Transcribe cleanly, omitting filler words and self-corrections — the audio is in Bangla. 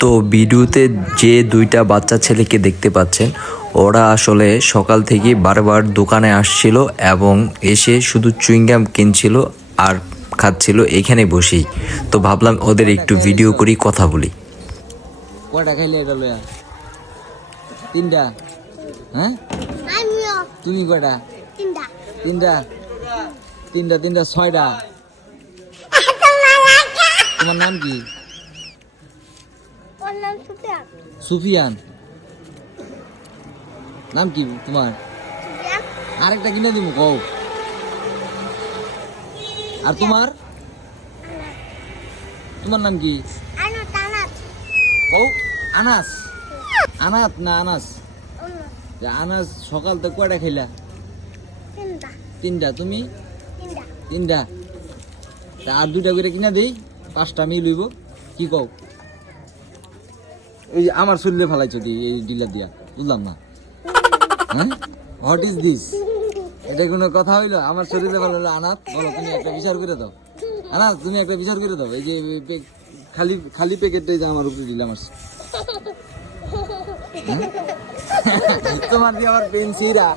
তো ভিডিওতে যে দুইটা বাচ্চা ছেলেকে দেখতে পাচ্ছেন, ওরা আসলে সকাল থেকে বারবার দোকানে আসছিল এবং এসে শুধু চুইংগাম কিনছিল আর খাচ্ছিল এখানে বসেই। তো ভাবলাম ওদের একটু ভিডিও করি, কথা বলি। কয়টা খাইলে এটা লয়া? তিনটা। হ্যাঁ, তুমি কয়টা? তিনটা তিনটা তিনটা ছয়টা। তোমার নাম কি? সুফিয়ান। নাম কি তোমার? আরেকটা কিনে দিব কও। আর তোমার তোমার নাম কি? কও। আনাস। আনাত না আনাস? আনাস। সকাল তো কয়টা খাইলা? তিনটা। তুমি? তিনটা। আর দুইটা করে কিনা দেই, পাঁচটা মিল হইব। কি কও? এই আমার শরীরে ফেলাইছো দি এই ডিলা দিয়া, বুঝলাম না। হ্যাঁ, হোয়াট ইজ দিস? এটা কোনো কথা হইলো? আমার শরীরে ফেলাইলো আনাত। বলো, তুমি একটা বিচার করে দাও। আনাত, তুমি একটা বিচার করে দাও। এই যে খালি খালি প্যাকেটটাই যে আমার উপরে দিলাম। আমার তোমার দিয়ে আমার পেন্সিরা